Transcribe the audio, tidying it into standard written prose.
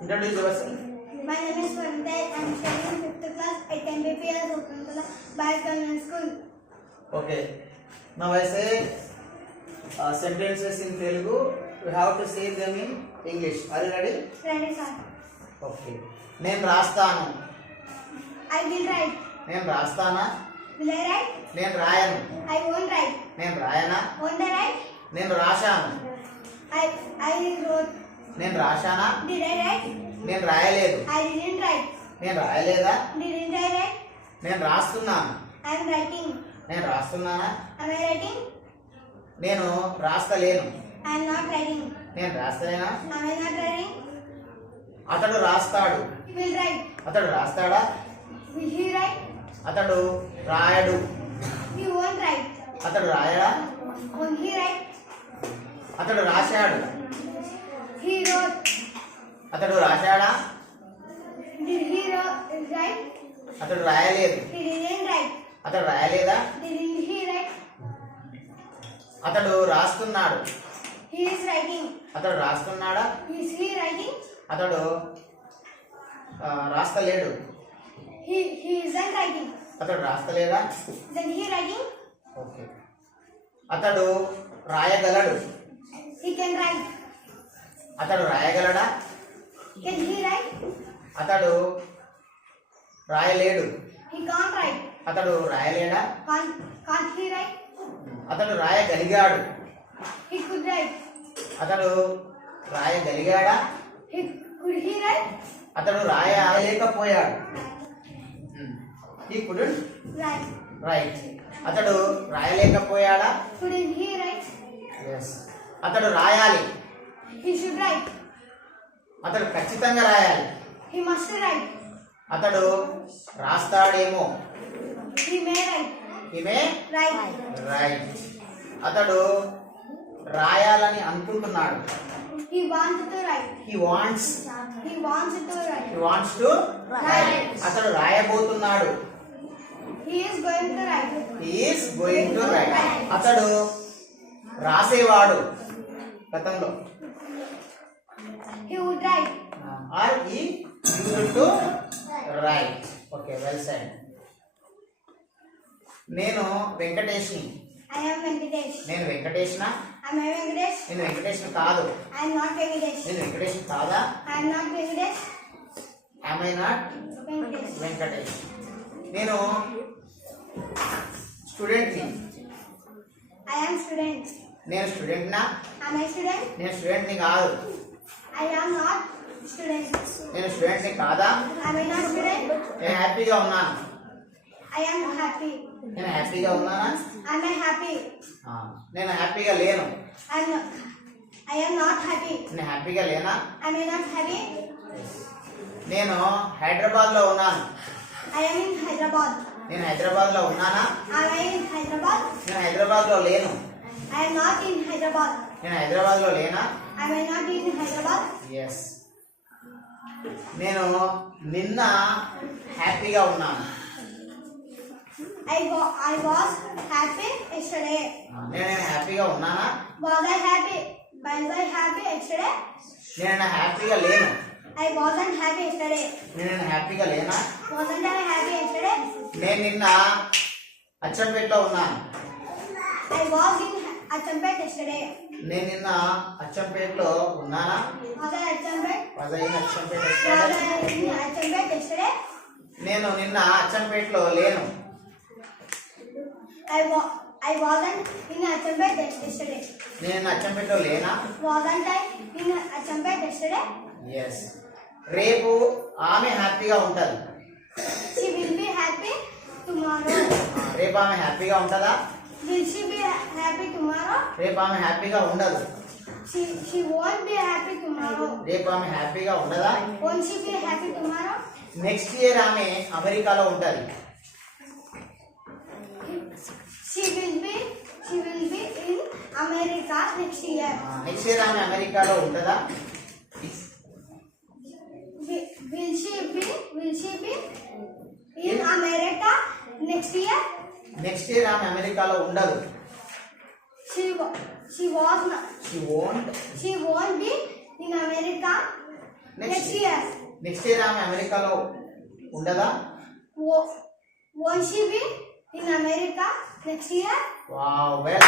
Introduce yourself. My name is Varunta. I am studying 5th class at MBPS Okantola Biochemical School. Okay. Now I say sentences in Telugu. You have to say them in English. Are you ready? Ready, sir. Okay. నేను రాస్తాను. I will write. నేను రాస్తానా? Will I write? నేను రాయను. I won't write. నేను రాయనా? Won't I write? నేను రాశాను. I wrote. నేను రాశానా? Did I write? నేను రాయలేదు. I didn't write. నేను రాయలేదా? Didn't I write? నేను రాస్తున్నాను. I am writing. నేను రాస్తున్నానా? Am I writing? నేను రాస్తలేను. I am not writing. నేను రాస్తలేనా? Am I not writing? అతడు రాస్తాడు. He will write. అతడు రాస్తాడా? Will he write? అతడు రాయడు. He won't write. అతడు రాయడా? Won't he write? అతడు రాశాడు. He wrote. అతడు రాశాడా? Did he write? అతడు రాయలేదు. He didn't write. అతడు రాయలేదా? Didn't he write? అతడు రాస్తున్నాడు. He is writing. అతడు రాస్తున్నాడా? Is he writing? అతడు రాస్తలేడు. He isn't writing. అతడు రాస్తలేదా? Then he writing? ఓకే. అతడు రాయగలడు. He can write. అతడు రాయగలడా? Can he write? అతడు రాయలేడు. He can't write. అతడు రాయలేడా? Can't he write? అతడు రాయగలిగాడు. He could write. అతడు రాయగలిగాడా? Could he write? అతడు రాయలేకపోయాడు. He couldn't Write. write. అతడు రాయలేకపోయాడా? Couldn't he write? Yes. అతడు రాయాలి. He should write. అతడు ఖచ్చితంగా రాయాలి. He must write. అతడు రాస్తాడేమో. He may write. He may Write. write. అతడు రాయాలని అనుకుంటున్నాడు. He wants to write. He wants. He wants to write. He wants to Write. అతడు రాయబోతున్నాడు. He is going to write. He is going to write. అతడు రాసేవాడు గతంలో. He would write. Or he used to write. Okay, well said. నేను వెంకటేష్ని. I am Venkatesh. నేను వెంకటేష్నా? I am Venkatesh. నేను వెంకటేష్ని కాదు. I am not Venkatesh. నేను వెంకటేష్ని కాదా? I am not Venkatesh. Am I not Venkatesh. Venkatesh? నేను స్టూడెంట్ని. I am student. నేను స్టూడెంట్నా? Am I student? నేను స్టూడెంట్ని కాదు. I am not student. నేను స్టూడెంట్ని కాదా? Am I not student? నేను హ్యాపీగా ఉన్నాను. I am happy. నేను హ్యాపీగా ఉన్నానా? Am I happy? నేను హ్యాపీగా లేను. I am not happy. నేను హ్యాపీగా లేనా? Am I not happy? నేను హైదరాబాద్లో ఉన్నాను. I am in Hyderabad. నేను హైదరాబాద్లో ఉన్నానా? Am I in Hyderabad? నేను హైదరాబాద్లో లేను. I am not in Hyderabad. నేను హైదరాబాద్లో లేనా? Am I not in Hyderabad? Yes. నేను నిన్న హ్యాపీగా ఉన్నాను. I was happy yesterday. నేను హ్యాపీగా ఉన్నానా? Was I happy? Was I happy yesterday? నేను హ్యాపీగా లేను. I wasn't happy yesterday. నేను హ్యాపీగా లేనా? Wasn't I happy yesterday? నేను నిన్న అచ్చంపేటలో ఉన్నాను. I was in Achampet yesterday. నేను నిన్న అచ్చంపేటలో ఉన్నానా? Was I Achampet? Was I in Achampet Was yesterday? I in Achampet yesterday? నేను నిన్న అచ్చంపేటలో లేను. I wasn't in Achampet yesterday. నేను అచ్చంపేటలో లేనా? Wasn't I in Achampet yesterday? Yes. రేపు ఆమె హ్యాపీగా ఉంటుంది. She will be happy tomorrow. రేపు ఆమె హ్యాపీగా ఉంటుందా? Will she be happy tomorrow? రేపు ఆమె హ్యాపీగా ఉండదు. She won't be happy tomorrow. రేపు ఆమె హ్యాపీగా ఉండదా? Won't she be happy tomorrow? Next year ఆమె అమెరికాలో ఉంటుంది. She will be in America next year. Next year ఆమె అమెరికాలో ఉంటుందా? Will she be in America next year? Next year ఆమె అమెరికాలో ఉండదు. She was not. She won't She won't be in America next year next year ఆమె అమెరికాలో ఉండదా? won't she be in America next year? Wow, well,